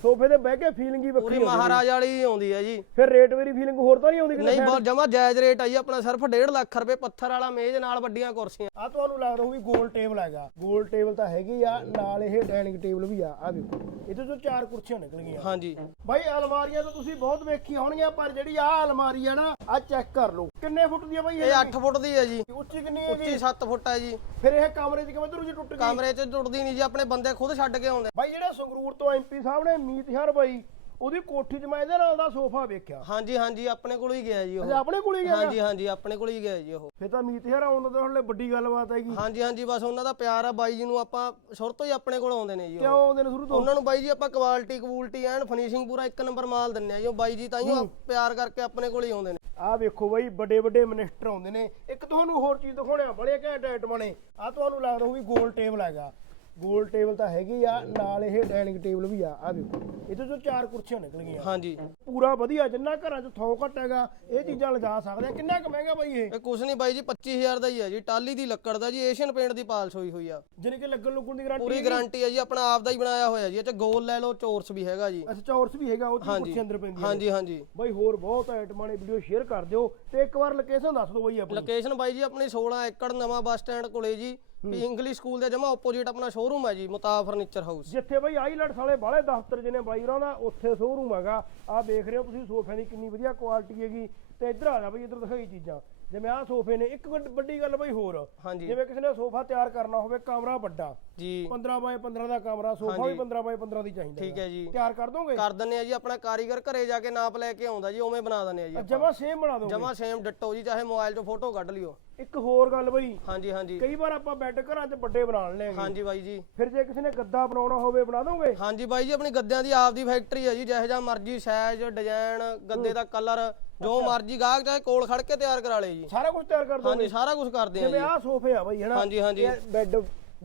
ਸੋਫੇ ਤੇ ਬਹਿ ਕੇ ਫੀਲਿੰਗ ਹੀ ਪੂਰੀ ਵੱਖਰੀ ਹੁੰਦੀ ਮਹਾਰਾਜ ਵਾਲੀ ਹੀ ਆਉਂਦੀ ਹੈ ਜੀ। ਫਿਰ ਰੇਟ ਮੇਰੀ ਫੀਲਿੰਗ ਹੋਰ ਤਾਂ ਨਹੀਂ ਆਉਂਦੀ ਨਹੀਂ ਬਹੁਤ ਜਮਾ ਜਾਇਜ਼ ਰੇਟ ਆ ਜੀ ਆਪਣਾ ਸਿਰਫ 1.5 ਲੱਖ ਰੁਪਏ ਪੱਥਰ ਵਾਲਾ ਮੇਜ਼ ਨਾਲ ਵੱਡੀਆਂ ਕੁਰਸੀਆਂ। ਆ ਤੁਹਾਨੂੰ ਲੱਗਦਾ ਹੋਊ ਵੀ ਗੋਲ ਟੇਬਲ ਹੈਗਾ। ਗੋਲ ਟੇਬਲ ਤਾਂ ਹੈਗੀ ਆ ਨਾਲ ਇਹ ਡਾਈਨਿੰਗ ਟੇਬਲ ਵੀ ਆ ਆ ਦੇਖੋ ਇਹਦੇ ਤੋਂ ਚਾਰ ਕੁਰਸੀਆਂ ਨਿਕਲ ਗਈਆਂ। ਹਾਂਜੀ। ਬਾਈ ਅਲਮਾਰੀਆਂ ਤਾਂ ਤੁਸੀਂ ਬਹੁਤ ਵੇਖੀ ਹੋਣਗੀਆਂ ਪਰ ਜਿਹੜੀ ਆ ਅਲਮਾਰੀ ਆ ਨਾ ਆ ਚੈੱਕ ਕਰ ਲਓ। ਕਿੰਨੇ ਫੁੱਟ ਦੀ ਆ ਬਾਈ ਇਹ 8 ਫੁੱਟ ਦੀ ਹੈ ਜੀ। ਉੱਚੀ ਕਿੰਨੀ ਹੈ ਉੱਚੀ 7 ਫੁੱਟ ਹੈ ਜੀ। ਫਿਰ ਇਹ ਕਮਰੇ 'ਚ ਕਿਵੇਂ ਤੁਰੂ ਜੀ ਟੁੱਟ ਗਈ। ਕਮਰੇ 'ਚ ਟੁੱਟਦੀ ਨਹੀਂ ਜੀ ਆਪਣੇ ਬੰਦੇ ਖੁਦ ਛੱਡ ਕੇ ਆਉਂਦੇ। ਬਾਈ ਜਿਹੜੇ ਸੰਗਰੂਰ ਤੋਂ ਐਮਪੀ ਸਾਹਿਬ ਨੇ ਮੀਤ ਹਰ ਬਾਈ ਉਹਦੀ ਕੋਠੀ 'ਚ ਮੈਂ ਇਹਦੇ ਨਾਲ ਦਾ ਸੋਫਾ ਵੇਖਿਆ। ਹਾਂਜੀ ਹਾਂਜੀ ਆਪਣੇ ਕੋਲ ਹੀ ਗਿਆ ਜੀ ਉਹ। ਅੱਛਾ ਆਪਣੇ ਕੋਲ ਹੀ ਗਿਆ? ਹਾਂਜੀ ਹਾਂਜੀ ਆਪਣੇ ਕੋਲ ਹੀ ਗਿਆ ਜੀ ਉਹ। ਫਿਰ ਤਾਂ ਮੀਤ ਹਰ ਆਉਣ ਦਾ ਹਲੇ ਵੱਡੀ ਗੱਲਬਾਤ ਹੈਗੀ। ਹਾਂਜੀ ਹਾਂਜੀ ਬਸ ਉਹਨਾਂ ਦਾ ਪਿਆਰ ਆ ਬਾਈ ਜੀ ਨੂੰ ਆਪਾਂ ਸ਼ੁਰੂ ਤੋਂ ਹੀ ਆਪਣੇ ਕੋਲ ਆਉਂਦੇ ਨੇ ਜੀ ਉਹ। ਕਿਉਂ ਆਉਂਦੇ ਨੇ ਸ਼ੁਰੂ ਤੋਂ? ਉਹਨਾਂ ਨੂੰ ਬਾਈ ਜੀ ਆਪਾਂ ਕੁਆਲਿਟੀ ਕੁਆਲਿਟੀ ਐਨ ਫਿਨਿਸ਼ਿੰਗ ਪੂਰਾ ਇੱਕ ਨੰਬਰ ਮਾਲ ਦਿੰਨੇ ਆ ਜੀ ਉਹ। ਬਾਈ ਜੀ ਤਾਂ ਹੀ ਪਿਆਰ ਕਰਕੇ ਆਪਣੇ ਕੋਲ ਹੀ ਆਉਂਦੇ ਨੇ। ਆਹ ਵੇਖੋ ਬਾਈ ਵੱਡੇ ਵੱਡੇ ਮਿਨਿਸਟਰ ਆਉਂਦੇ ਨੇ। ਇੱਕ ਤੁਹਾਨੂੰ ਹੋਰ ਚੀਜ਼ ਦਿਖਾਉਣਿਆ ਬੜੇ ਘੈਂਟ ਆਈਟਮਾਂ ਨੇ। ਆ ਤੁਹਾਨੂੰ ਲੱਗਦਾ ਹੋਊ ਵੀ ਗੋਲ ਟੇਬਲ ਹੈਗਾ। ਗੋਲ ਟੇਬਲ ਤਾਂ ਹੈਗੀ ਆ ਨਾਲ ਇਹ ਡਾਈਨਿੰਗ ਟੇਬਲ ਵੀ ਆ ਆ ਵੇਖੋ। ਇਹਦੇ ਤੋਂ ਚਾਰ ਕੁਰਸੀਆਂ ਨਿਕਲ ਗਈਆਂ ਹਾਂਜੀ। ਪੂਰਾ ਵਧੀਆ ਜਿੰਨਾ ਘਰਾਂ 'ਚ ਥੋਂ ਘੱਟ ਹੈਗਾ ਇਹ ਚੀਜ਼ਾਂ ਲਿਜਾ ਸਕਦੇ ਆ। ਕਿੰਨਾ ਕੁ ਮਹਿੰਗਾ ਬਾਈ ਇਹ? ਇਹ ਕੁਛ ਨਹੀਂ ਬਾਈ ਜੀ 25000 ਦਾ ਹੀ ਆ ਜੀ। ਟਾਲੀ ਦੀ ਲੱਕੜ ਦਾ ਜੀ ਏਸ਼ੀਅਨ ਪੇਂਟ ਦੀ ਪਾਲਿਸ਼ ਹੋਈ ਹੋਈ ਆ। ਜਿਹਨੇ ਕਿ ਲੱਗਣ ਲੁੱਗਣ ਦੀ ਗਾਰੰਟੀ ਪੂਰੀ ਗਾਰੰਟੀ ਹੈ ਜੀ ਆਪਣਾ ਆਪ ਦਾ ਹੀ ਬਣਾਇਆ ਹੋਇਆ ਜੀ। ਇਹ ਚ ਗੋਲ ਲੈ ਲਓ ਚੋਰਸ ਵੀ ਹੈਗਾ ਜੀ। ਅੱਛਾ ਚੌਰਸ ਵੀ ਹੈਗਾ ਉਹ 'ਚ ਕੁਰਸੀ ਅੰਦਰ ਪੈਂਦੀ ਹੈ ਹਾਂਜੀ ਹਾਂਜੀ। ਬਾਈ ਹੋਰ ਬਹੁਤ ਆਈਟਮਾਂ ਨੇ ਵੀਡੀਓ ਸ਼ੇਅਰ ਕਰ ਦਿਓ। ਤੇ ਇੱਕ ਵਾਰ ਲੋਕੇਸ਼ਨ ਦੱਸ ਦਿਓ ਬਾਈ ਆਪਣੀ। ਲੋਕੇਸ਼ਨ ਬਾਈ ਜੀ ਆਪਣੀ 16 ਏਕੜ ਨਵਾਂ ਬੱਸ ਸਟੈਂਡ ਕੋਲੇ ਜੀ। ਵੀ ਇੰਗਲਿਸ਼ ਸਕੂਲ ਦੇ ਜਮਾ ਆਪੋਜੀਟ ਆਪਣਾ ਸ਼ੋਰੂਮ ਹੈ ਜੀ ਮੁਤਾਬ ਫਰਨੀਚਰ ਹਾਊਸ ਜਿੱਥੇ ਬਈ ਆਈਲੈਟਸ ਵਾਲੇ ਬਾਹਲੇ ਦਫ਼ਤਰ ਜਿਹਨੇ ਬਾਈ ਹੋਰਾਂ ਦਾ ਉੱਥੇ ਸ਼ੋਰੂਮ ਹੈਗਾ। ਆਹ ਦੇਖ ਰਹੇ ਹੋ ਤੁਸੀਂ ਸੋਫਿਆਂ ਦੀ ਕਿੰਨੀ ਵਧੀਆ ਕੁਆਲਿਟੀ ਹੈਗੀ। ਤੇ ਇੱਧਰ ਆ ਜਾ ਬਈ ਇੱਧਰ ਦਿਖਾਈ ਚੀਜ਼ਾਂ। ਜਿਵੇਂ ਆਹ ਸੋਫੇ ਨੇ ਇੱਕ ਵੱਡ- ਵੱਡੀ ਗੱਲ ਬਈ ਹੋਰ। ਹਾਂਜੀ। ਜਿਵੇਂ ਕਿਸੇ ਨੇ ਸੋਫਾ ਤਿਆਰ ਕਰਨਾ ਹੋਵੇ ਕਮਰਾ ਵੱਡਾ। ਜੀ। 15 ਬਾਏ 15 ਦਾ ਕਮਰਾ ਸੋਫਾ ਵੀ 15 ਬਾਏ 15 ਦੀ ਚਾਹੀਦਾ। ਠੀਕ ਹੈ ਜੀ। ਤਿਆਰ ਕਰ ਦੋਗੇ? ਕਰ ਦਿੰਨੇ ਆ ਜੀ ਆਪਣਾ ਕਾਰੀਗਰ ਘਰੇ ਜਾ ਕੇ ਨਾਪ ਲੈ ਕੇ ਆਉਂਦਾ ਜੀ ਉਵੇਂ ਬਣਾ ਦਿੰਨੇ ਆ ਜੀ ਜਮਾ ਸੇਮ ਬਣਾ ਦੋਗੇ? ਜਮਾ ਸੇਮ ਡਿੱਟੋ ਜੀ ਚਾਹੇ ਮੋਬਾਈਲ 'ਚੋਂ ਫੋਟੋ ਕੱਢ ਲਿਓ। ਇੱਕ ਹੋਰ ਗੱਲ ਬਈ। ਹਾਂਜੀ ਹਾਂਜੀ। ਕਈ ਵਾਰ ਆਪਾਂ ਬੈੱਡ ਘਰਾਂ 'ਚ ਵੱਡੇ ਬਣਾ ਲੈਂਦੇ ਹੈਗੇ। ਹਾਂਜੀ ਬਾਈ ਜੀ। ਫਿਰ ਜੇ ਕਿਸੇ ਨੇ ਗੱਦਾ ਬਣਾਉਣਾ ਹੋਵੇ ਬਣਾ ਦੋਗੇ? ਹਾਂਜੀ ਬਾਈ ਜੀ ਆਪਣੀ ਗੱਦਿਆਂ ਦੀ ਆਪ ਦੀ ਫੈਕਟਰੀ ਹੈ ਜੀ ਜਿਹੋ ਜਿਹਾ ਮਰਜ਼ੀ ਸਾਈਜ਼ ਡਿਜ਼ਾਈਨ ਗੱਦੇ ਦਾ ਕਲਰ ਜੋ ਮਰਜ਼ੀ ਗਾਹਕ ਚਾਹੇ ਕੋਲ ਖੜ ਕੇ ਤਿਆਰ ਕਰਾ ਲੇ ਜੀ। ਸਾਰਾ ਕੁਝ ਤਿਆਰ ਕਰ ਦੋਗੇ ਹਾਂਜੀ ਸਾਰਾ ਕੁਝ ਕਰਦੇ ਆ ਜਿਵੇਂ ਜੀ। ਆਹ ਸੋਫੇ ਆ ਬਈ ਹਨਾ? ਹਾਂਜੀ ਹਾਂਜੀ। ਬੈੱਡ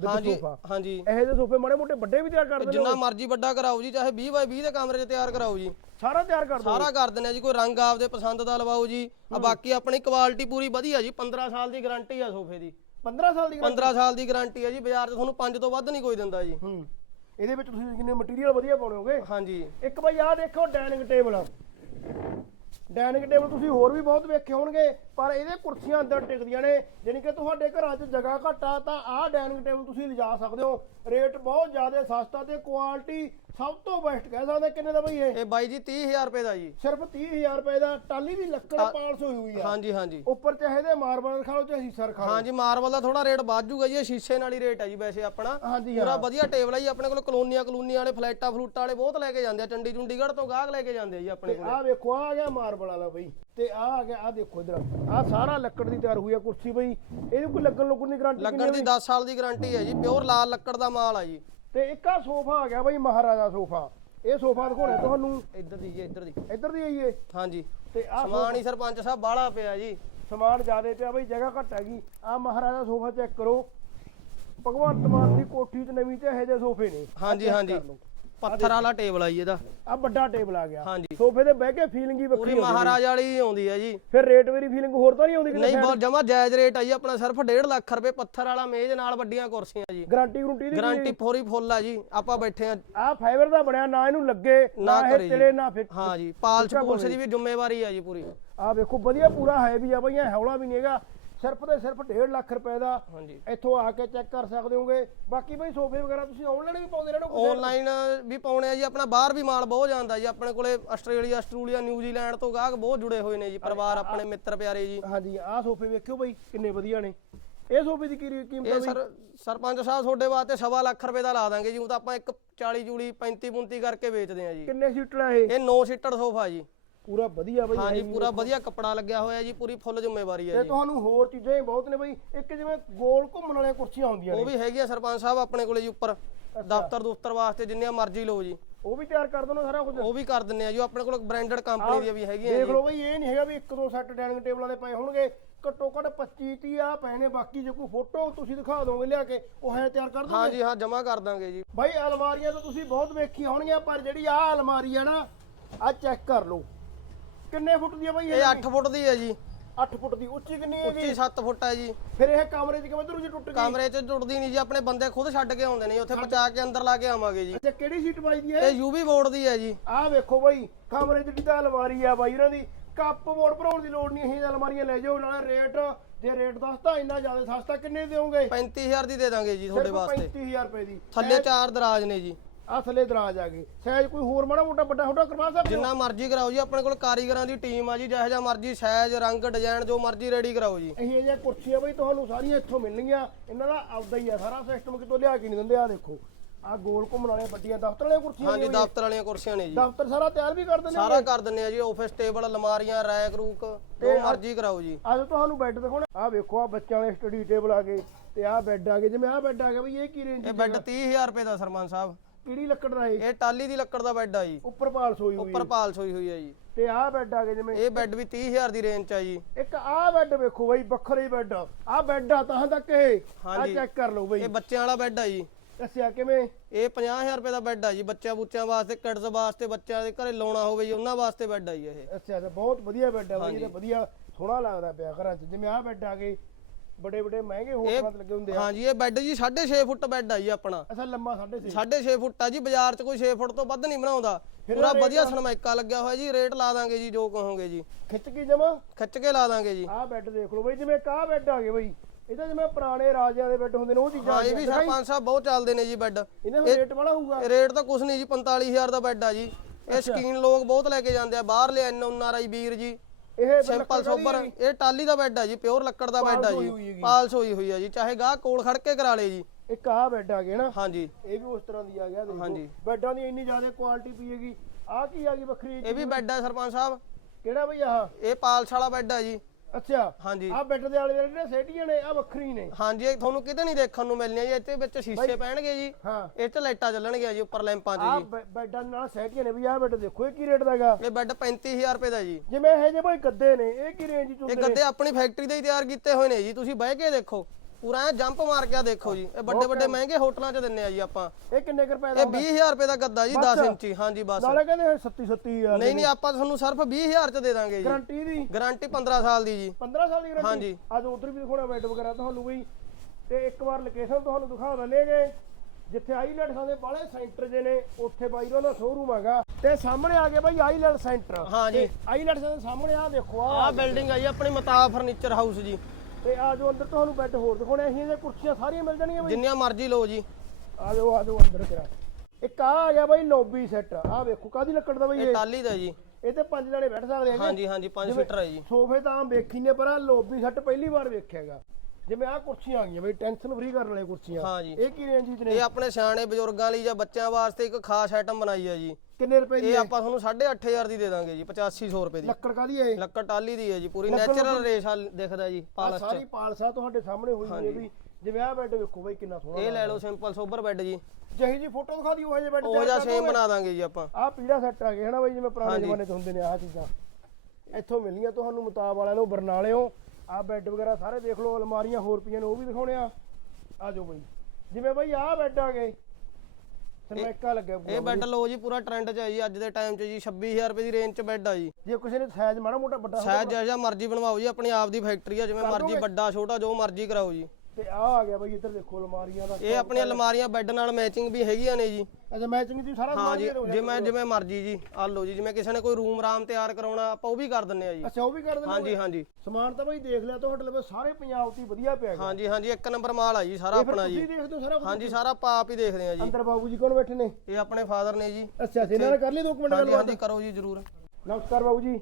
ਹਾਂਜੀ ਸੋਫਾ। ਹਾਂਜੀ। ਇਹੋ ਜਿਹੇ ਸੋਫੇ ਮਾੜੇ ਮੋਟੇ ਵੱਡੇ ਵੀ ਤਿਆਰ ਕਰ ਦਿੰਦੇ ਜਿੰਨਾ ਮਰਜ਼ੀ ਵੱਡਾ ਕਰਾਓ ਜੀ ਚਾਹੇ 20 ਬਾਈ 20 ਦੇ ਕਮਰੇ 'ਚ ਤਿਆਰ ਕਰਾਓ ਜੀ। ਸਾਰਾ ਤਿਆਰ ਕਰ ਦੋ ਸਾਰਾ ਕਰ ਦਿੰਦੇ ਆ ਜੀ ਕੋਈ ਰੰਗ ਆਪਦੇ ਪਸੰਦ ਦਾ ਲਵਾਓ ਜੀ। ਆ ਬਾਕੀ ਆਪਣੀ ਕੁਆਲਿਟੀ ਪੂਰੀ ਵਧੀਆ ਜੀ 15 ਸਾਲ ਦੀ ਗਾਰੰਟੀ ਆ ਸੋਫੇ ਦੀ। 15 ਸਾਲ ਦੀ ਗੱਲ 15 ਸਾਲ ਦੀ ਗਾਰੰਟੀ ਹੈ ਜੀ ਬਾਜ਼ਾਰ 'ਚ ਤੁਹਾਨੂੰ 5 ਤੋਂ ਵੱਧ ਨਹੀਂ ਕੋਈ ਦਿੰਦਾ ਜੀ। ਹੂੰ। ਇਹਦੇ ਵਿੱਚ ਤੁਸੀਂ ਕਿੰਨੇ ਮਟੀਰੀਅਲ ਵਧੀਆ ਪਾਉਣੇ ਹੋਗੇ? ਹਾਂਜੀ। ਇੱਕ ਬਈ ਆਹ ਦੇਖੋ ਡਾਈਨਿੰਗ ਟੇਬਲ ਡਾਈਨਿੰਗ ਟੇਬਲ ਤੁਸੀਂ ਹੋਰ ਵੀ ਬਹੁਤ ਵੇਖੇ ਹੋਣਗੇ, ਪਰ ਇਹਦੇ ਕੁਰਸੀਆਂ ਅੰਦਰ ਟਿਕਦੀਆਂ ਨੇ, ਯਾਨੀ ਕਿ ਤੁਹਾਡੇ ਘਰਾਂ 'ਚ ਜਗ੍ਹਾ ਘੱਟ ਆ ਤਾਂ ਆਹ ਡਾਈਨਿੰਗ ਟੇਬਲ ਤੁਸੀਂ ਲਿਜਾ ਸਕਦੇ ਹੋ। ਰੇਟ ਬਹੁਤ ਜ਼ਿਆਦਾ ਸਸਤਾ ਤੇ ਕੁਆਲਿਟੀ ਸਭ ਤੋਂ ਬੈਸਟ ਕਹਿ ਸਕਦੇ ਕਿੰਨੇ ਦਾ ਬਈ ਇਹ? ਇਹ ਬਾਈ ਜੀ 30000 ਰੁਪਏ ਦਾ ਜੀ। ਸਿਰਫ 30000 ਰੁਪਏ ਦਾ ਟਾਲੀ ਦੀ ਲੱਕੜ 500 ਹੋਈ ਹੋਈ ਆ। ਹਾਂਜੀ ਹਾਂਜੀ। ਉੱਪਰ ਚਾਹੇ ਦੇ ਮਾਰਬਲ ਲਓ ਚਾਹੇ ਸੀਸਾ ਲਓ। ਹਾਂਜੀ ਮਾਰਬਲ ਦਾ ਥੋੜਾ ਰੇਟ ਵੱਧ ਜੂਗਾ ਜੀ ਇਹ ਸ਼ੀਸ਼ੇ ਨਾਲ ਹੀ ਰੇਟ ਹੈ ਜੀ ਵੈਸੇ ਆਪਣਾ। ਪੂਰਾ ਵਧੀਆ ਟੇਬਲ ਹੈ ਜੀ ਆਪਣੇ ਕੋਲ ਕਲੋਨੀਆਂ ਕਲੋਨੀਆਂ ਵਾਲੇ ਫਲੈਟਾਂ ਫਲੂਟਾਂ ਵਾਲੇ ਬਹੁਤ ਲੈ ਕੇ ਜਾਂਦੇ ਆ। ਚੰਡੀ ਚੁੰਡੀਗੜ੍ਹ ਤੋਂ ਗਾਹਕ ਲੈ ਕੇ ਜਾਂਦੇ ਆ ਜੀ ਆਪਣੇ ਕੋਲ। ਆਹ ਵੇਖੋ ਆ ਗਿਆ ਮਾਰਬਲ ਵਾਲਾ ਬਈ। ਤੇ ਆਹ ਆ ਗਿਆ ਆਹ ਦੇਖੋ ਇਧਰ। ਆਹ ਸਾਰਾ ਲੱਕੜ ਦੀ ਤਿਆਰ ਹੋਈ ਆ ਕੁਰਸੀ ਬਈ। ਇਹਦੀ ਕੋਈ ਲੱਗਣ ਲੱਗਣ ਦੀ ਗਾਰੰਟੀ ਲੱਗਣ ਦੀ 10 ਸਾਲ ਦੀ ਗਾਰੰਟੀ ਹੈ ਜੀ ਪਿਓਰ ਲਾਲ ਲੱਕੜ ਦਾ ਮਾਲ ਆ ਜੀ। ਤੇ ਇੱਕ ਆ ਸੋਫਾ ਆ ਗਿਆ ਬਈ ਮਹਾਰਾਜਾ ਸੋਫਾ। ਇਹ ਸੋਫਾ ਦਿਖਾਉਣਾ ਤੁਹਾਨੂੰ? ਇੱਧਰ ਦੀ ਜੀ ਇੱਧਰ ਦੀ। ਇੱਧਰ ਦੀ ਆਈਏ ਹਾਂਜੀ। ਤੇ ਆਹ ਸਮਾਨ ਹੀ ਸਰਪੰਚ ਸਾਹਿਬ ਬਾਹਲਾ ਪਿਆ ਜੀ। ਸਮਾਨ ਜ਼ਿਆਦੇ ਪਿਆ ਬਈ ਜਗ੍ਹਾ ਘੱਟ ਹੈਗੀ। ਆਹ ਮਹਾਰਾਜਾ ਸੋਫਾ ਚੈੱਕ ਕਰੋ। ਭਗਵੰਤ ਮਾਨ ਦੀ ਕੋਠੀ 'ਚ ਨਵੀਂ ਤੇ ਇਹੋ ਜਿਹੇ ਸੋਫੇ ਨੇ। ਹਾਂਜੀ ਹਾਂਜੀ। ਪੱਥਰ ਵਾਲਾ ਟੇਬਲ ਆ ਜੀ ਇਹਦਾ। ਆ ਵੱਡਾ ਟੇਬਲ ਆ ਗਿਆ। ਹਾਂਜੀ। ਸੋਫੇ ਤੇ ਬਹਿ ਕੇ ਫੀਲਿੰਗ ਹੀ ਪੂਰੀ ਵੱਖਰੀ ਹੁੰਦੀ ਮਹਾਰਾਜ ਵਾਲੀ ਆਉਂਦੀ ਹੈ ਜੀ। ਫਿਰ ਰੇਟ ਮੇਰੀ ਫੀਲਿੰਗ ਹੋਰ ਤਾਂ ਨਹੀਂ ਆਉਂਦੀ ਨਹੀਂ ਬਹੁਤ ਜਮਾ ਜਾਇਜ਼ ਰੇਟ ਆ ਜੀ। ਆਪਣਾ ਸਿਰਫ 1.5 ਲੱਖ ਰੁਪਏ ਪੱਥਰ ਵਾਲਾ ਮੇਜ਼ ਨਾਲ ਵੱਡੀਆਂ ਕੁਰਸੀਆਂ ਜੀ। ਗਾਰੰਟੀ ਗਰੰਟੀ ਦੀ ਗਾਰੰਟੀ ਪੂਰੀ ਫੁੱਲ ਆ ਜੀ। ਆਪਾਂ ਬੈਠੇ ਆ। ਆ ਫਾਈਬਰ ਦਾ ਬਣਿਆ ਨਾ ਇਹਨੂੰ ਲੱਗੇ ਨਾ ਨਾ ਇਹ ਜੀ। ਤੇਰੇ ਨਾ ਫਿੱਟ। ਹਾਂ ਜੀ ਪਾਲਚ ਪੁਲਸ ਦੀ ਵੀ ਜ਼ਿੰਮੇਵਾਰੀ ਆ ਜੀ ਪੂਰੀ। ਆ ਵੇਖੋ ਵਧੀਆ ਪੂਰਾ ਹੈ ਵੀ ਆ ਬਈ ਇਹ ਹੌਲਾ ਵੀ ਨਹੀਂ ਹੈਗਾ। ਸਿਰਫ ਤੇ ਸਿਰਫ 1.5 ਲੱਖ ਰੁਪਏ ਦਾ ਹਾਂਜੀ। ਇੱਥੋਂ ਆ ਕੇ ਚੈੱਕ ਕਰ ਸਕਦੇ ਹੋਗੇ। ਬਾਕੀ ਬਈ ਸੋਫੇ ਵਗੈਰਾ ਤੁਸੀਂ ਆਨਲਾਈਨ ਵੀ ਪਾਉਂਦੇ ਰਹਿਣੋ ਕਿਸੇ- ਆਨਲਾਈਨ ਵੀ ਪਾਉਣੇ ਆ ਜੀ ਆਪਣਾ ਬਾਹਰ ਵੀ ਮਾਲ ਬਹੁਤ ਜਾਂਦਾ ਜੀ। ਆਪਣੇ ਕੋਲੇ ਆਸਟ੍ਰੇਲੀਆ ਆਸਟਰੂਲੀਆ ਨਿਊਜ਼ੀਲੈਂਡ ਤੋਂ ਗਾਹਕ ਬਹੁਤ ਜੁੜੇ ਹੋਏ ਨੇ ਜੀ ਪਰਿਵਾਰ ਆਪਣੇ ਮਿੱਤਰ ਪਿਆਰੇ ਜੀ। ਹਾਂਜੀ ਆਹ ਸੋਫੇ ਵੇਖਿਓ ਬਈ ਕਿੰਨੇ ਵਧੀਆ ਨੇ। ਇਹ ਸੋਫੇ ਦੀ ਕੀ ਕੀਮਤ ਬਈ? ਸਰ ਸਰਪੰਚ ਸਾਹਿਬ ਤੁਹਾਡੇ ਵਾਸਤੇ ਸਵਾ ਲੱਖ ਰੁਪਏ ਦਾ ਲਾ ਦਾਂਗੇ ਜੀ। ਉਹ ਤਾਂ ਆਪਾਂ ਇੱਕ 40 ਜੂੜੀ 35 35 ਕਰਕੇ ਵੇਚਦੇ ਆ ਜੀ। ਕਿੰਨੇ ਸੀਟਰ ਇਹ? ਇਹ 9 ਸੀਟਰ ਸੋਫਾ ਜੀ। ਪੂਰਾ ਵਧੀਆ ਬਈ ਹਾਂ ਜੀ ਪੂਰਾ ਵਧੀਆ ਕੱਪੜਾ ਲੱਗਿਆ ਹੋਇਆ ਜੀ ਪੂਰੀ ਫੁੱਲ ਜ਼ਿੰਮੇਵਾਰੀ ਹੈ ਤੇ ਜੀ। ਤੁਹਾਨੂੰ ਹੋਰ ਚੀਜ਼ਾਂ ਹੀ ਬਹੁਤ ਨੇ ਬਈ ਇੱਕ ਜਿਵੇਂ ਗੋਲ ਘੁੰਮਣ ਵਾਲੀਆਂ ਕੁਰਸੀਆਂ ਹੁੰਦੀਆਂ ਉਹ ਨੇ। ਵੀ ਹੈਗੀ ਆ ਸਰਪੰਚ ਸਾਹਿਬ ਆਪਣੇ ਕੋਲੇ ਜੀ ਉੱਪਰ ਦਫ਼ਤਰ ਦੁਫਤਰ ਵਾਸਤੇ ਜਿੰਨੀਆਂ ਮਰਜ਼ੀ ਲਓ ਜੀ। ਉਹ ਵੀ ਤਿਆਰ ਕਰ ਦੋ ਸਾਰਾ ਕੁਝ? ਉਹ ਵੀ ਕਰ ਦਿੰਨੇ ਆ ਜੀ ਉਹ ਆਪਣੇ ਕੋਲ ਬ੍ਰਾਂਡਡ ਕੰਪਨੀ ਦੀਆਂ ਵੀ ਹੈਗੀਆਂ ਦੇਖ ਜੀ। ਲਓ ਬਈ ਇਹ ਨਹੀਂ ਹੈਗਾ ਵੀ ਇੱਕ ਦੋ ਸੈੱਟ ਡਾਈਨਿੰਗ ਟੇਬਲਾਂ ਦੇ ਪਏ ਹੋਣਗੇ ਘੱਟੋ ਘੱਟ 25 30 ਆ ਪਏ ਨੇ ਬਾਕੀ ਜੇ ਕੋਈ ਫੋਟੋ ਤੁਸੀਂ ਦਿਖਾ ਦੋਗੇ ਲਿਆ ਕੇ ਉਹ ਹੈ ਤਿਆਰ ਕਰ ਹਾਂ ਦੋਗੇ ਜੀ ਹਾਂ ਜਮਾ ਕਰ ਦਾਂਗੇ ਜੀ। ਬਾਈ ਅਲਮਾਰੀਆਂ ਤਾਂ ਤੁਸੀਂ ਬਹੁਤ ਵੇਖੀ ਹੋਣਗੀਆਂ ਪਰ ਜਿਹੜੀ ਆ ਅਲਮਾਰੀ ਆ ਨਾ ਆ ਚੈੱਕ ਕਰ ਲਓ। ਕਿੰਨੇ ਫੁੱਟ ਦੀ ਆ ਬਾਈ ਇਹ 8 ਫੁੱਟ ਦੀ ਹੈ ਜੀ। 8 ਫੁੱਟ ਦੀ। ਉੱਚੀ ਕਿੰਨੀ ਹੈਗੀ ਉੱਚੀ 7 ਫੁੱਟ ਹੈ ਜੀ। ਫਿਰ ਇਹ ਕਮਰੇ 'ਚ ਕਿਵੇਂ ਤੁਰੂ ਜੀ ਟੁੱਟ ਗਈ? ਕਮਰੇ 'ਚ ਟੁੱਟਦੀ ਨਹੀਂ ਜੀ ਆਪਣੇ ਬੰਦੇ ਖੁਦ ਛੱਡ ਕੇ ਆਉਂਦੇ ਨੇ ਉੱਥੇ ਪਹੁੰਚਾ ਕੇ ਅੰਦਰ ਲਾ ਕੇ ਆਵਾਂਗੇ ਜੀ। ਅੱਛਾ ਕਿਹੜੀ ਸੀਟ ਪਾਈ ਦੀ ਹੈ ਇਹ? ਯੂਵੀ ਬੋਰਡ ਦੀ ਹੈ ਜੀ। ਆਹ ਵੇਖੋ ਬਾਈ ਕਮਰੇ 'ਚ ਕਿਤਾ ਅਲਮਾਰੀ ਆ ਬਾਈ ਉਹਨਾਂ ਦੀ। ਕੱਪ ਬੋਰਡ ਭਰਾਉਣ ਦੀ ਲੋੜ ਨਹੀਂ ਇਹ ਅਲਮਾਰੀਆਂ ਲੈ ਜਾਓ ਨਾਲੇ ਰੇਟ ਜੇ ਰੇਟ ਦੱਸਦਾ ਇੰਨਾ ਜ਼ਿਆਦਾ ਸਸਤਾ ਕਿੰਨੇ ਦਿਓਗੇ? 35000 ਦੀ ਦੇ ਦਾਂਗੇ ਜੀ ਤੁਹਾਡੇ ਵਾਸਤੇ। 35000 ਰੁਪਏ ਦੀ। ਥੱਲੇ ਚਾਰ ਦਰਾਜ ਨੇ ਜੀ। ਆ ਥੱਲੇ ਦਰਾਜ ਆ ਗਏ। ਸਾਈਜ਼ ਕੋਈ ਹੋਰ ਮਾੜਾ ਮੋਟਾ ਵੱਡਾ ਛੋਟਾ ਕਰਵਾ ਸਕਦੇ ਹੋ ਜਿੰਨਾ ਮਰਜ਼ੀ ਕਰਾਓ ਜੀ ਆਪਣੇ ਕੋਲ ਕਾਰੀਗਰਾਂ ਦੀ ਟੀਮ ਆ ਜੀ ਜਿਹੋ ਜਿਹਾ ਮਰਜ਼ੀ ਸਾਈਜ਼ ਰੰਗ ਡਿਜ਼ਾਈਨ ਜੋ ਮਰਜ਼ੀ ਰੈਡੀ ਕਰਾਓ ਜੀ। ਇਹ ਜਿਹੀਆਂ ਕੁਰਸੀਆਂ ਬਈ ਤੁਹਾਨੂੰ ਸਾਰੀਆਂ ਇੱਥੋਂ ਮਿਲਣਗੀਆਂ ਇਹਨਾਂ ਦਾ ਆਪਦਾ ਹੀ ਆ ਸਾਰਾ ਸਿਸਟਮ ਕਿਤੋਂ ਲਿਆ ਕੇ ਨਹੀਂ ਦਿੰਦੇ। ਆ ਦੇਖੋ ਆ ਗੋਲ ਘੁੰਮਣ ਵਾਲੀਆਂ ਵੱਡੀਆਂ ਦਫ਼ਤਰ ਵਾਲੀਆਂ ਕੁਰਸੀਆਂ ਹਾਂਜੀ ਨੇ। ਬਈ। ਦਫ਼ਤਰ ਵਾਲੀਆਂ ਕੁਰਸੀਆਂ ਨੇ ਜੀ। ਦਫ਼ਤਰ ਸਾਰਾ ਤਿਆਰ ਵੀ ਕਰ ਦਿੰਦੇ ਸਾਰਾ ਕਰ ਦਿੰਨੇ ਆ ਜੀ ਆਫਿਸ ਟੇਬਲ ਅਲਮਾਰੀਆਂ ਰੈਕ ਰੂਕ ਜੋ ਮਰਜ਼ੀ ਕਰਾਓ ਜੀ। ਅੱਜ ਤੁਹਾਨੂੰ ਬੈੱਡ ਦਿਖਾਉਣਾ। ਆ ਵੇਖੋ ਆ ਬੱਚਿਆਂ ਵਾਲੇ ਸਟੱਡੀ ਟੇਬਲ ਆ ਗਏ ਤੇ ਆ ਬੈੱਡ ਆ ਗਏ। ਜਿਵੇਂ ਆ ਬੈੱਡ ਆ ਗਿਆ ਬਈ ਇਹ ਕੀ ਰੇਂਜ ਇਹ ਬੈੱਡ 30000 ਰੁਪਏ ਦਾ ਸਰਮਾਨ ਸਾਹਿਬ। ਕਿਹੜੀ ਲੱਕੜ ਦਾ ਇਹ। ਇਹ ਟਾਲੀ ਦੀ ਲੱਕੜ ਦਾ ਬੈੱਡ ਆ ਜੀ। ਉੱਪਰ ਪਾਲਸ ਹੋਈ ਹੋਈ ਉੱਪਰ ਪਾਲਸ ਹੋਈ ਹੋਈ ਹੈ ਜੀ। ਤੇ ਆ ਬੈੱਡ ਆ ਗਏ ਜਿਵੇਂ ਇਹ ਬੈੱਡ ਵੀ 30000 ਦੀ ਰੇਂਜ ਚ ਆ ਜੀ। ਇੱਕ ਆ ਬੈੱਡ ਵੇਖੋ ਬਈ ਵੱਖਰੇ ਬੈੱਡ ਆ। ਬੈੱਡ ਆ ਤਾਂ ਤੱਕ ਇਹ। ਆ ਹਾਂਜੀ। ਚੈੱਕ ਕਰ ਲਓ ਬਈ। ਇਹ ਬੱਚਿਆਂ ਵਾਲਾ ਬੈੱਡ ਆ ਜੀ। ਦੱਸਿਆ ਕਿਵੇਂ? ਇਹ 50000 ਰੁਪਏ ਦਾ ਬੈੱਡ ਆ ਜੀ ਬੱਚਿਆਂ ਬੁੱਚਿਆਂ ਵਾਸਤੇ ਕਿਡਜ਼ ਵਾਸਤੇ ਬੱਚਿਆਂ ਦੇ ਘਰੇ ਲਾਉਣਾ ਹੋਵੇ ਜੀ ਉਹਨਾਂ ਵਾਸਤੇ ਬੈੱਡ ਆ ਜੀ ਇਹ। ਅੱਛਾ ਬਹੁਤ ਵਧੀਆ ਬੈੱਡ ਆ ਬਈ। ਇਹ ਤਾਂ ਵਧੀਆ ਸੋਹਣਾ ਲੱਗਦਾ ਪਿਆ ਘਰਾਂ 'ਚ। ਜਿਵੇਂ ਆ ਬੈੱਡ ਆ ਗਏ ਬੜੇ ਬੜੇ ਮਹਿੰਗੇ ਹੋਟਲਾਂ 'ਤੇ ਲੱਗੇ ਹੁੰਦੇ ਆ। ਹਾਂਜੀ ਇਹ ਬੈੱਡ ਜੀ 6.5 ਫੁੱਟ ਬੈੱਡ ਆ ਜੀ ਆਪਣਾ। ਅੱਛਾ ਲੰਮਾ 6.5 6.5 ਫੁੱਟ ਆ ਜੀ ਬਾਜ਼ਾਰ 'ਚ ਕੋਈ 6 ਫੁੱਟ ਤੋਂ ਵੱਧ ਨਹੀਂ ਬਣਾਉਂਦਾ। ਪੂਰਾ ਵਧੀਆ ਸਨਮਾਇਕਾ ਲੱਗਿਆ ਹੋਇਆ ਜੀ ਰੇਟ ਲਾ ਦਾਂਗੇ ਜੀ ਜੋ ਕਹੋਗੇ ਜੀ। ਖਿੱਚ ਕੇ ਜਮਾ? ਖਿੱਚ ਕੇ ਲਾ ਦਾਂਗੇ ਜੀ। ਆਹ ਬੈੱਡ ਦੇਖ ਲਓ ਬਈ ਜਿਵੇਂ ਕਾ ਬੈੱਡ ਆ ਗਏ ਬਈ। ਇਹ ਤਾਂ ਜਿਵੇਂ ਪੁਰਾਣੇ ਰਾਜਿਆਂ ਦੇ ਬੈੱਡ ਹੁੰਦੇ ਨੇ ਉਹ ਚੀਜ਼ਾਂ ਹਾਂ ਇਹ ਵੀ। ਸਰਪੰਚ ਸਾਹਿਬ ਬਹੁਤ ਚੱਲਦੇ ਨੇ ਜੀ ਬੈੱਡ। ਇਹਨਾਂ ਦਾ ਰੇਟ ਬੜਾ ਹੋਊਗਾ। ਇਹ ਰੇਟ ਤਾਂ ਕੁਛ ਨਹੀਂ ਜੀ 45000 ਦਾ ਬੈੱਡ ਆ ਜੀ। ਇਹ ਸਕੀਨ ਲੋਕ ਬਹੁਤ ਲੈ ਕੇ ਜਾਂਦੇ ਆ ਬਾਹਰਲੇ ਐਨ ਆਰ ਆਈ ਵੀਰ ਜੀ। ਇਹ ਸਿੰਪਲ ਸੋਬਰ ਇਹ ਟਾਲੀ ਦਾ ਬੈੱਡ ਆ ਜੀ ਪਿਓਰ ਲੱਕੜ ਦਾ ਬੈੱਡ ਆ ਜੀ। ਪਾਲਸ ਹੋਈ ਹੋਈ ਆ ਜੀ ਚਾਹੇ ਗਾਹ ਕੋਲ ਖੜ ਕੇ ਕਰਾ ਲੇ ਜੀ। ਇੱਕ ਆਹ ਬੈੱਡ ਆ ਗਏ ਨਾ ਹਾਂਜੀ। ਇਹ ਵੀ ਉਸ ਤਰ੍ਹਾਂ ਦੀ ਆ ਗਿਆ ਦੇਖੋ। ਹਾਂਜੀ। ਬੈੱਡਾਂ ਦੀ ਇੰਨੀ ਜ਼ਿਆਦਾ ਕੁਆਲਿਟੀ ਪੀਏਗੀ ਆਹ ਕੀ ਆ ਗਈ ਵੱਖਰੀ ਇਹ ਵੀ ਬੈੱਡ ਆ ਸਰਪੰਚ ਸਾਹਿਬ। ਕਿਹੜਾ ਬਈ ਆਹ? ਇਹ ਪਾਲਸ ਵਾਲਾ ਬੈੱਡ ਆ ਜੀ। ਅੱਛਾ ਹਾਂਜੀ। ਆਹ ਬੈੱਡ ਦੇ ਆਲੇ ਜਿਹੜੇ ਸੇਟੀਆਂ ਨੇ ਆ ਵੱਖਰੀ ਨੇ। ਹਾਂਜੀ ਇਹ ਤੁਹਾਨੂੰ ਕਿਤੇ ਨਹੀਂ ਦੇਖਣ ਨੂੰ ਮਿਲਣੀਆਂ ਜੀ ਇੱਥੇ ਵਿੱਚ ਸ਼ੀਸ਼ੇ ਪੈਣਗੇ ਜੀ। ਹਾਂ। ਇਹ ਚ ਲਾਈਟਾਂ ਚੱਲਣਗੀਆਂ ਜੀ ਉੱਪਰ ਲੈਂਪਾਂ 'ਚ ਜੀ। ਬੈ- ਬੈੱਡਾਂ ਨਾਲ ਸੈਟੀਆਂ ਨੇ ਵੀ ਆਹ ਬੈੱਡ ਦੇਖੋ ਇਹ ਕੀ ਰੇਟ ਦਾ ਹੈਗਾ? ਇਹ ਬੈੱਡ 35000 ਰੁਪਏ ਦਾ ਜੀ। ਜਿਵੇਂ ਇਹ ਜੇ ਭਾਈ ਗੱਦੇ ਨੇ ਇਹ ਕੀ ਰੇਂਜ ਚ ਇਹ ਹੁੰਦੇ ਗੱਦੇ ਆਪਣੀ ਫੈਕਟਰੀ ਦੇ ਹੀ ਤਿਆਰ ਕੀਤੇ ਹੋਏ ਨੇ ਜੀ ਤੁਸੀਂ ਬਹਿ ਕੇ ਦੇਖੋ। ਪੂਰਾ ਜੰਪ ਮਾਰ ਕੇ ਦੇਖੋ ਜੀ। ਇਹ ਵੱਡੇ ਵੱਡੇ ਮਹਿੰਗੇ ਹੋਟਲਾਂ 'ਚ ਦਿੰਨੇ ਆ ਜੀ ਆਪਾਂ। ਇਹ ਕਿੰਨੇ ਕੁ ਰੁਪਏ ਦਾ ਇਹ 20000 ਰੁਪਏ ਦਾ ਗੱਦਾ ਜੀ 10 ਇੰਚੀ। ਹਾਂਜੀ ਬਸ। ਨਾਲੇ ਕਹਿੰਦੇ 37 37 ਹਜ਼ਾਰ ਨਹੀਂ ਨਹੀਂ ਆਪਾਂ ਤੁਹਾਨੂੰ ਸਿਰਫ 20000 ਚ ਦੇ ਦਾਂਗੇ ਜੀ। ਗਾਰੰਟੀ ਦੀ? ਗਾਰੰਟੀ 15 ਸਾਲ ਦੀ ਜੀ। 15 ਸਾਲ ਦੀ ਗਾਰੰਟੀ ਹਾਂਜੀ। ਅੱਜ ਉਧਰ ਵੀ ਦਿਖਾਉਣਾ ਬੈੱਡ ਵਗੈਰਾ ਤੁਹਾਨੂੰ ਬਈ ਤੇ ਇੱਕ ਵਾਰ ਲੋਕੇਸ਼ਨ ਤੁਹਾਨੂੰ ਦਿਖਾ ਦਲੇਗੇ ਜਿੱਥੇ ਆਈਲੈਂਡਸਾਂ ਦੇ ਬਾਲੇ ਸੈਂਟਰ ਜੇ ਨੇ ਉੱਥੇ ਬਾਈ ਦਾ ਸ਼ੋਰੂਮ ਹੈਗਾ। ਤੇ ਸਾਹਮਣੇ ਆ ਗਿਆ ਬਾਈ ਆਈਲੈਂਡ ਸੈਂਟਰ ਹਾਂਜੀ। ਆਈਲੈਂਡਸਾਂ ਦੇ ਸਾਹਮਣੇ ਆ ਦੇਖੋ ਆ ਬਿਲਡਿੰਗ ਆ ਜੀ ਆਪਣੀ ਮਤਾਬ ਫਰਨੀਚਰ ਹਾਊਸ ਜੀ। ਤੇ ਆ ਜੋ ਅੰਦਰ ਤੁਹਾਨੂੰ ਬੈੱਡ ਹੋਰ ਦਿਖਾਉਣੇ ਅਸੀਂ ਇਹਦੇ ਕੁਰਸੀਆਂ ਸਾਰੀਆਂ ਮਿਲ ਜਾਣਗੀਆਂ ਬਈ। ਜਿੰਨੀਆਂ ਮਰਜ਼ੀ ਲਓ ਜੀ। ਆ ਜਾਓ ਆ ਜਾਓ ਅੰਦਰ ਕਰਾ। ਇੱਕ ਆ ਆ ਗਿਆ ਬਾਈ ਲੌਬੀ ਸੈੱਟ ਆ ਵੇਖੋ ਕਾਦੀ ਲੱਕੜ ਦਾ ਬਈ ਇਹ ਇਹ? ਟਾਲੀ ਦਾ ਜੀ। ਇਹ ਤੇ ਪੰਜ ਜਣੇ ਬੈਠ ਸਕਦੇ ਹੈਗੇ। ਹਾਂਜੀ ਹਾਂਜੀ 5 ਫੀਟਰ ਹੈ ਜੀ। ਸੋਫੇ ਤਾਂ ਆਮ ਵੇਖੀ ਨੇ ਪਰ ਆ ਲੌਬੀ ਸੈੱਟ ਪਹਿਲੀ ਵਾਰ ਵੇਖਿਆਗਾ ਜਿਵੇਂ ਆ ਕੁਰਸੀਆਂ ਆ ਗਈਆਂ ਬਈ ਟੈਨਸ਼ਨ ਫਰੀ ਕਰਨ ਵਾਲੀਆਂ ਕੁਰਸੀਆਂ। ਹਾਂ ਜੀ। ਇਹ ਕੀ ਰੇਂਜ ਵਿੱਚ ਨੇ? ਇਹ ਆਪਣੇ ਸਿਆਣੇ ਬਜ਼ੁਰਗਾਂ ਲਈ ਜਾਂ ਬੱਚਿਆਂ ਵਾਸਤੇ ਇੱਕ ਖਾਸ ਆਈਟਮ ਬਣਾਈ ਆ ਜੀ। ਕਿੰਨੇ ਰੁਪਏ ਦੀ ਇਹ ਹੈ ਆਪਾਂ ਤੁਹਾਨੂੰ 8500 ਦੀ ਦੇ ਦਾਂਗੇ ਜੀ 8500 ਰੁਪਏ ਦੀ। ਲੱਕੜ ਕਾਦੀ ਹੈ ਲੱਕੜ ਟਾਲੀ ਦੀ ਹੈ ਜੀ ਪੂਰੀ ਨੈਚੁਰਲ ਰੇਸ਼ਾ ਦਿਖਦਾ ਜੀ ਆਹ ਪਾਲਸ ਸਾਰੀ ਚ ਪਾਲਸਾ ਤੁਹਾਡੇ ਸਾਹਮਣੇ ਹੋਈ ਹੋਈ ਹੈ ਵੀ ਜਿਵੇਂ ਆ ਬੈੱਡ ਵੇਖੋ ਬਈ ਕਿੰਨਾ ਸੋਹਣਾ ਇਹ ਲੈ ਲਓ ਸਿੰਪਲ ਸੋਬਰ ਬੈੱਡ ਜੀ। ਜਿਹੀ ਜੀ ਫੋਟੋ ਦਿਖਾ ਦਿਓ ਉਹ ਜਿਹੇ ਬੈੱਡ ਉਹ ਜਿਹਾ ਸੇਮ ਬਣਾ ਦਾਂਗੇ ਜੀ ਆਪਾਂ। ਆ ਪੀੜਾ ਸੈੱਟ ਆ ਗਏ ਹਨਾ ਬਈ ਜਿਵੇਂ ਪੁਰਾਣੇ ਹਾਂਜੀ। ਜ਼ਮਾਨੇ 'ਚ ਹੁੰਦੇ ਨੇ ਆਹ ਚੀਜ਼ਾਂ। ਇੱਥੋਂ ਮਿਲਣੀਆਂ ਤੁਹਾਨੂੰ ਮੁਤਾਬ ਵਾਲਿਆਂ ਨੂੰ ਬਰਨਾਲਿਓ। ਆ ਬੈੱਡ ਵਗੈਰਾ ਸਾਰੇ ਦੇਖ ਲਓ ਅਲਮਾਰੀਆਂ ਹੋਰ ਪਈਆਂ ਨੇ ਉਹ ਵੀ ਦਿਖਾਉਣੇ ਆ। ਆ ਜਾਓ ਬਈ। ਜਿਵੇਂ ਬਈ ਆਹ ਬੈੱਡ ਆ ਗਏ ਸਰਮੈਕਾ ਲੱਗਿਆ ਪੂਰਾ ਇਹ ਬੈੱਡ ਲਓ ਜੀ ਪੂਰਾ ਟ੍ਰੈਂਡ 'ਚ ਹੈ ਜੀ ਅੱਜ ਦੇ ਟਾਈਮ 'ਚ ਜੀ 26000 ਰੁਪਏ ਦੀ ਰੇਂਜ 'ਚ ਬੈੱਡ ਆ ਜੀ। ਜੇ ਕਿਸੇ ਨੇ ਸਾਈਜ਼ ਮਾੜਾ ਮੋਟਾ ਵੱਡਾ ਸਾਇਜ਼ ਜਿਹੜਾ ਜਿਹਾ ਮਰਜ਼ੀ ਬਣਵਾਓ ਜੀ ਆਪਣੀ ਆਪ ਦੀ ਫੈਕਟਰੀ ਆ ਜਿਵੇਂ ਮਰਜ਼ੀ ਵੱਡਾ ਛੋਟਾ ਜੋ ਮਰਜ਼ੀ ਕਰਾਓ ਜੀ। ਤੇ ਆ ਆ ਗਿਆ ਬਈ ਇੱਧਰ ਦੇਖੋ ਅਲਮਾਰੀਆਂ ਦਾ ਇਹ ਆਪਣੀਆਂ ਅਲਮਾਰੀਆਂ ਬੈੱਡ ਨਾਲ ਮੈਚਿੰਗ ਵੀ ਹੈਗੀਆਂ ਨੇ ਜੀ। ਅੱਛਾ ਮੈਚਿੰਗ ਦੀ ਸਾਰਾ ਹਾਂ ਜੀ ਜੀ। ਜਿਵੇਂ ਜਿਵੇਂ ਮਰਜ਼ੀ ਜੀ ਆ ਲਓ ਜੀ ਜਿਵੇਂ ਕਿਸੇ ਨੇ ਕੋਈ ਰੂਮ ਆਰਾਮ ਤਿਆਰ ਕਰਾਉਣਾ ਆਪਾਂ ਉਹ ਵੀ ਕਰ ਦਿੰਨੇ ਆ ਜੀ। ਅੱਛਾ ਉਹ ਵੀ ਕਰ ਦਿੰਦੇ ਹਾਂਜੀ ਹਾਂਜੀ ਸਮਾਨ ਤਾਂ ਬਈ ਦੇਖ ਲਿਆ ਤੁਹਾਡੇ ਲਵੇ ਸਾਰੇ ਪੰਜਾਬ ਦੀ ਵਧੀਆ ਪਿਆ ਗਿਆ ਹਾਂਜੀ ਹਾਂਜੀ ਇੱਕ ਨੰਬਰ ਮਾਲ ਆ ਜੀ ਸਾਰਾ ਆਪਣਾ ਜੀ। ਤੁਸੀਂ ਦੇਖਦੇ ਹੋ ਸਾਰਾ ਕੁਝ? ਹਾਂਜੀ ਸਾਰਾ ਆਪਾਂ ਆਪ ਹੀ ਦੇਖਦੇ ਆ ਜੀ। ਅੰਦਰ ਬਾਬੂ ਜੀ ਕੌਣ ਬੈਠੇ ਨੇ? ਇਹ ਆਪਣੇ ਫਾਦਰ ਨੇ ਜੀ। ਅੱਛਾ ਜੀ ਇਹਨਾਂ ਨੇ ਕਰ ਲਈ ਦੋ ਮਿੰਟ ਗੱਲਬਾਤ? ਹਾਂਜੀ ਕਰੋ ਜੀ ਜ਼ਰੂਰ। ਨਮਸਕਾਰ ਬਾਬੂ ਜੀ।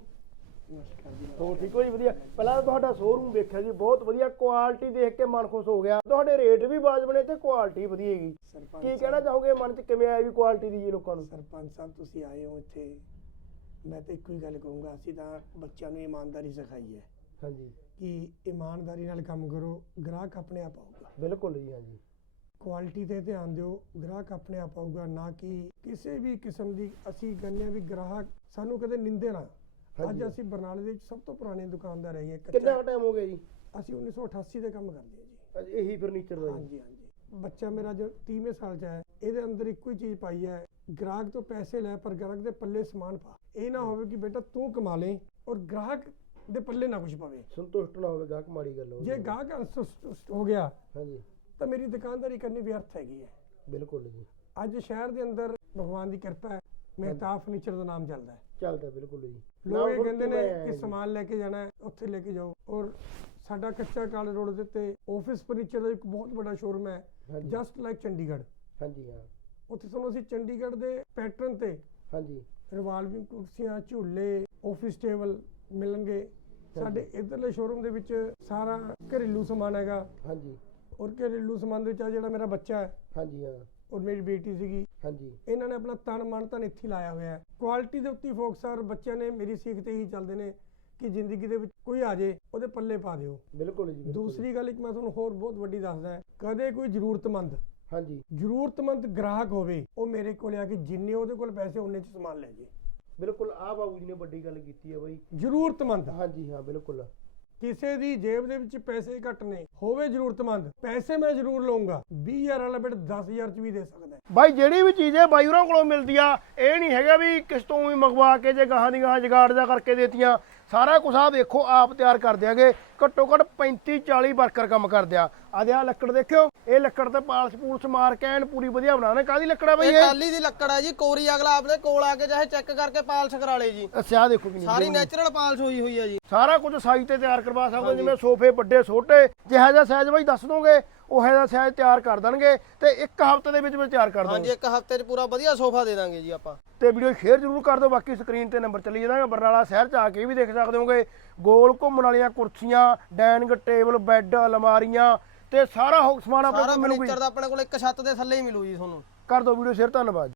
ਹੋਰ ਠੀਕ ਹੋ ਜੀ ਵਧੀਆ। ਪਹਿਲਾਂ ਤਾਂ ਤੁਹਾਡਾ ਸ਼ੋਰੂਮ ਵੇਖਿਆ ਜੀ ਬਹੁਤ ਵਧੀਆ ਕੁਆਲਿਟੀ ਦੇਖ ਕੇ ਮਨ ਖੁਸ਼ ਹੋ ਗਿਆ। ਤੁਹਾਡੇ ਰੇਟ ਵੀ ਵਾਜਬ ਨੇ ਤੇ ਕੁਆਲਿਟੀ ਵਧੀਆ ਹੈਗੀ। ਕੀ ਕਹਿਣਾ ਚਾਹੋਗੇ ਮਨ ਚ ਕਿਵੇਂ ਆਇਆ ਵੀ ਕੁਆਲਿਟੀ ਦੀ ਜੀ ਲੋਕਾਂ ਨੂੰ? ਸਰਪੰਚ ਸਾਹਿਬ ਤੁਸੀਂ ਆਏ ਹੋ ਇੱਥੇ। ਮੈਂ ਤਾਂ ਇੱਕੋ ਹੀ ਗੱਲ ਕਹੂੰਗਾ ਅਸੀਂ ਤਾਂ ਬੱਚਿਆਂ ਨੂੰ ਇਮਾਨਦਾਰੀ ਸਿਖਾਈ ਹੈ। ਹਾਂਜੀ। ਕਿ ਇਮਾਨਦਾਰੀ ਨਾਲ ਕੰਮ ਕਰੋ ਗ੍ਰਾਹਕ ਆਪਣੇ ਆਪ ਆਊਗਾ। ਬਿਲਕੁਲ ਜੀ ਹਾਂਜੀ। ਕੁਆਲਿਟੀ ਤੇ ਧਿਆਨ ਦਿਓ ਗ੍ਰਾਹਕ ਆਪਣੇ ਆਪ ਆਊਗਾ ਨਾ ਕਿ ਕਿਸੇ ਵੀ ਕਿਸਮ ਦੀ ਅਸੀਂ ਕਹਿੰਦੇ ਹਾਂ ਵੀ ਗ੍ਰਾਹਕ ਸਾਨੂੰ ਕਦੇ ਨਿੰਦੇ ਨਾ ਅੱਜ ਅਸੀਂ ਬਰਨਾਲੇ ਦੇ ਵਿੱਚ ਸਭ ਤੋਂ ਪੁਰਾਣੇ ਦੁਕਾਨਦਾਰ ਹੈਗੇ ਹਾਂ, ਕਿੰਨਾ ਕੱਚਾ। ਟਾਈਮ ਹੋ ਗਿਆ ਜੀ? ਅਸੀਂ 1988 ਦੇ ਕੰਮ ਕਰਦੇ ਹਾਂ ਜੀ। ਇਹੀ ਫਰਨੀਚਰ ਦਾ ਜੀ। ਹਾਂਜੀ ਹਾਂਜੀ। ਬੱਚਾ ਮੇਰਾ ਜੋ 30ਵੇਂ ਸਾਲ ਚ ਹੈ ਇਹਦੇ ਅੰਦਰ ਇੱਕੋ ਹੀ ਚੀਜ਼ ਪਾਈ ਹੈ ਗ੍ਰਾਹਕ ਤੋਂ ਪੈਸੇ ਲੈ ਪਰ ਗ੍ਰਾਹਕ ਦੇ ਪੱਲੇ ਸਮਾਨ ਪਾ। ਇਹ ਨਾ ਹੋਵੇ ਕਿ ਬੇਟਾ ਤੂੰ ਕਮਾ ਲੇ ਔਰ ਗ੍ਰਾਹਕ ਦੇ ਪੱਲੇ ਨਾ ਕੁਝ ਪਵੇ। ਸੰਤੁਸ਼ਟ ਨਾ ਹੋਵੇ ਗਾਹਕ ਮਾੜੀ ਗੱਲ ਹੋ ਜੇ ਗਾਹਕ ਅਸੰਤੁਸ਼ਟ ਹੋ ਗਿਆ ਹਾਂਜੀ। ਤਾਂ ਮੇਰੀ ਦੁਕਾਨਦਾਰੀ ਕਰਨੀ ਵਿਅਰਥ ਹੈਗੀ ਹੈ। ਬਿਲਕੁਲ ਜੀ। ਅੱਜ ਸ਼ਹਿਰ ਦੇ ਅੰਦਰ ਭਗਵਾਨ ਦੀ ਕਿਰਪਾ ਹੈ ਮਹਿਤਾਬ ਫਰਨੀਚਰ ਦਾ ਨਾਮ ਚੱਲਦਾ ਹੈ। ਚੱਲਦਾ ਬਿਲਕੁਲ ਜੀ। ਲੋਕ ਇਹ ਕਹਿੰਦੇ ਨੇ ਕਿ। ਸਮਾਨ ਲੈ ਕੇ ਜਾਣਾ ਉੱਥੇ ਲੈ ਕੇ ਜਾਓ। ਔਰ ਸਾਡਾ ਕੱਚਾ ਕਾਲ ਰੋਡ ਦੇ ਉੱਤੇ ਆਫਿਸ ਫਰਨੀਚਰ ਦਾ ਇੱਕ ਬਹੁਤ ਵੱਡਾ ਸ਼ੋਰੂਮ ਹੈ ਜਸਟ ਲਾਈਕ ਚੰਡੀਗੜ੍ਹ। ਹਾਂਜੀ ਹਾਂ। ਉੱਥੇ ਤੁਹਾਨੂੰ ਅਸੀਂ ਚੰਡੀਗੜ੍ਹ ਦੇ ਪੈਟਰਨ ਤੇ ਹਾਂਜੀ। ਰਿਵਾਲਵਿੰਗ ਕੁਰਸੀਆਂ ਝੂਲੇ ਆਫਿਸ ਟੇਬਲ ਮਿਲਣਗੇ। ਸਾਡੇ ਇਧਰਲੇ ਸ਼ੋਰੂਮ ਦੇ ਵਿੱਚ ਸਾਰਾ ਘਰੇਲੂ ਸਮਾਨ ਹੈਗਾ। ਹਾਂਜੀ। ਔਰ ਘਰੇਲੂ ਸਮਾਨ ਦੇ ਵਿੱਚ ਆਹ ਜਿਹੜਾ ਮੇਰਾ ਬੱਚਾ ਹੈ। ਹਾਂਜੀ ਹਾਂ। ਔਰ ਮੇਰੀ ਬੇਟੀ ਸੀਗੀ। ਹਾਂਜੀ। ਇਹਨਾਂ ਨੇ ਆਪਣਾ ਤਨ ਮਨ ਧਨ ਇੱਥੇ ਲਾਇਆ ਹੋਇਆ ਹੈ। ਕੁਆਲਿਟੀ ਦੇ ਉੱਤੇ ਫੋਕਸ ਆ ਔਰ ਬੱਚਿਆਂ ਨੇ ਮੇਰੀ ਸਿੱਖ ਤੇ ਹੀ ਚੱਲਦੇ ਨੇ ਕਿ ਜ਼ਿੰਦਗੀ ਦੇ ਵਿੱਚ ਕੋਈ ਆ ਜੇ ਉਹਦੇ ਪੱਲੇ ਪਾ ਦਿਓ। ਬਿਲਕੁਲ ਜੀ। ਦੂਸਰੀ ਗੱਲ ਇੱਕ ਮੈਂ ਤੁਹਾਨੂੰ ਹੋਰ ਬਹੁਤ ਵੱਡੀ ਦੱਸਦਾ ਹੈ। ਕਦੇ ਕੋਈ ਜ਼ਰੂਰਤਮੰਦ ਹਾਂਜੀ। ਜ਼ਰੂਰਤਮੰਦ ਗ੍ਰਾਹਕ ਹੋਵੇ ਉਹ ਮੇਰੇ ਕੋਲ ਆ ਕੇ ਜਿੰਨੇ ਉਹਦੇ ਕੋਲ ਪੈਸੇ ਉਹਨੇ ਚ ਸਮਾਨ ਲੈ ਜੇ। ਬਿਲਕੁਲ ਆ ਬਾਬੂ ਜੀ ਨੇ ਵੱਡੀ ਗੱਲ ਕੀਤੀ ਹੈ ਬਾਈ। ਜ਼ਰੂਰਤਮੰਦ। ਹਾਂਜੀ ਹਾਂ ਬਿਲਕੁਲ। ਕਿਸੇ ਦੀ ਜੇਬ ਦੇ ਵਿੱਚ ਪੈਸੇ ਘੱਟ ਨੇ, ਹੋਵੇ ਜ਼ਰੂਰਤਮੰਦ, ਪੈਸੇ ਮੈਂ ਜ਼ਰੂਰ ਲਵਾਂਗਾ 20000 ਵਾਲਾ ਬਿੱਟ 10000 ਚ ਵੀ ਦੇ ਸਕਦਾ ਬਾਈ, ਜਿਹੜੀ ਵੀ ਚੀਜ਼ ਹੈ ਬਾਈ ਹੋਰਾਂ ਕੋਲੋਂ ਮਿਲਦੀ ਆ, ਇਹ ਨਹੀਂ ਹੈਗਾ ਵੀ ਕਿਸ ਤੋਂ ਵੀ ਮੰਗਵਾ ਕੇ ਜੇ ਗਾਹਾਂ ਦੀ ਗਾਹਾਂ ਜਗਾੜ ਜਾ ਕਰਕੇ ਦੇਤੀਆਂ। ਸਾਰਾ ਕੁਝ ਆ ਵੇਖੋ ਆਪ ਤਿਆਰ ਕਰ ਦਿਆਂਗੇ ਘੱਟੋ ਘੱਟ 35 40 ਵਰਕਰ ਕੰਮ ਕਰਦੇ ਆ। ਆਦੇ ਆ ਲੱਕੜ ਦੇਖਿਓ ਇਹ ਲੱਕੜ ਤੇ ਪਾਲਸ ਪੂਲਸ ਮਾਰ ਕੇ ਐਨ ਪੂਰੀ ਵਧੀਆ ਬਣਾਣੇ ਕਾਦੀ ਲੱਕੜ ਆ ਬਾਈ ਇਹ ਟਾਲੀ ਦੀ ਲੱਕੜ ਹੈ ਜੀ ਕੋਰੀ ਅਗਲਾ ਆਪਦੇ ਕੋਲ ਆ ਕੇ ਚਾਹੇ ਚੈੱਕ ਕਰਕੇ ਪਾਲਿਸ਼ ਕਰਾ ਲੇ ਜੀ। ਅੱਛਾ ਦੇਖੋ ਕਿੰਨੀ ਸਾਰੀ ਨੈਚੁਰਲ ਪਾਲਿਸ਼ ਹੋਈ ਹੋਈ ਹੈ ਜੀ। ਸਾਰਾ ਕੁਝ ਸਾਈਜ਼ ਤੇ ਤਿਆਰ ਕਰਵਾ ਸਕਦੇ ਜਿਵੇਂ ਸੋਫੇ ਵੱਡੇ ਛੋਟੇ ਜਿਹੋ ਜਿਹਾ ਸਾਈਜ਼ ਬਾਈ ਦੱਸ ਦੋਗੇ। ਉਹ ਜਿਹਾ ਸਾਈਜ਼ ਤਿਆਰ ਕਰ ਦੇਣਗੇ ਤੇ ਇੱਕ ਹਫ਼ਤੇ ਦੇ ਵਿੱਚ ਵਿੱਚ ਤਿਆਰ ਕਰ ਹਾਂਜੀ ਦੋਗੇ ਇੱਕ ਹਫ਼ਤੇ 'ਚ ਪੂਰਾ ਵਧੀਆ ਸੋਫਾ ਦੇ ਦਾਂਗੇ ਜੀ ਆਪਾਂ। ਤੇ ਵੀਡੀਓ ਸ਼ੇਅਰ ਜ਼ਰੂਰ ਕਰ ਦਿਓ ਬਾਕੀ ਸਕਰੀਨ ਤੇ ਨੰਬਰ ਚੱਲੀ ਜਾਣਾਗਾ ਬਰਨਾਲਾ ਸ਼ਹਿਰ ਚ ਆ ਕੇ ਵੀ ਦੇਖ ਸਕਦੇ ਹੋਗੇ ਗੋਲ ਘੁੰਮਣ ਵਾਲੀਆਂ ਕੁਰਸੀਆਂ ਡਾਈਨਿੰਗ ਟੇਬਲ ਬੈੱਡ ਅਲਮਾਰੀਆਂ ਤੇ ਸਾਰਾ ਸਮਾਨ ਆਪਣੇ ਸਾਰਾ ਕੋਲ ਮਿਲੂਗਾ ਫਰਨੀਚਰ ਦਾ ਆਪਣੇ ਕੋਲ ਇੱਕ ਛੱਤ ਦੇ ਥੱਲੇ ਹੀ ਮਿਲੂ ਜੀ ਤੁਹਾਨੂੰ। ਕਰ ਦਿਓ ਵੀਡੀਓ ਸ਼ੇਅਰ ਧੰਨਵਾਦ।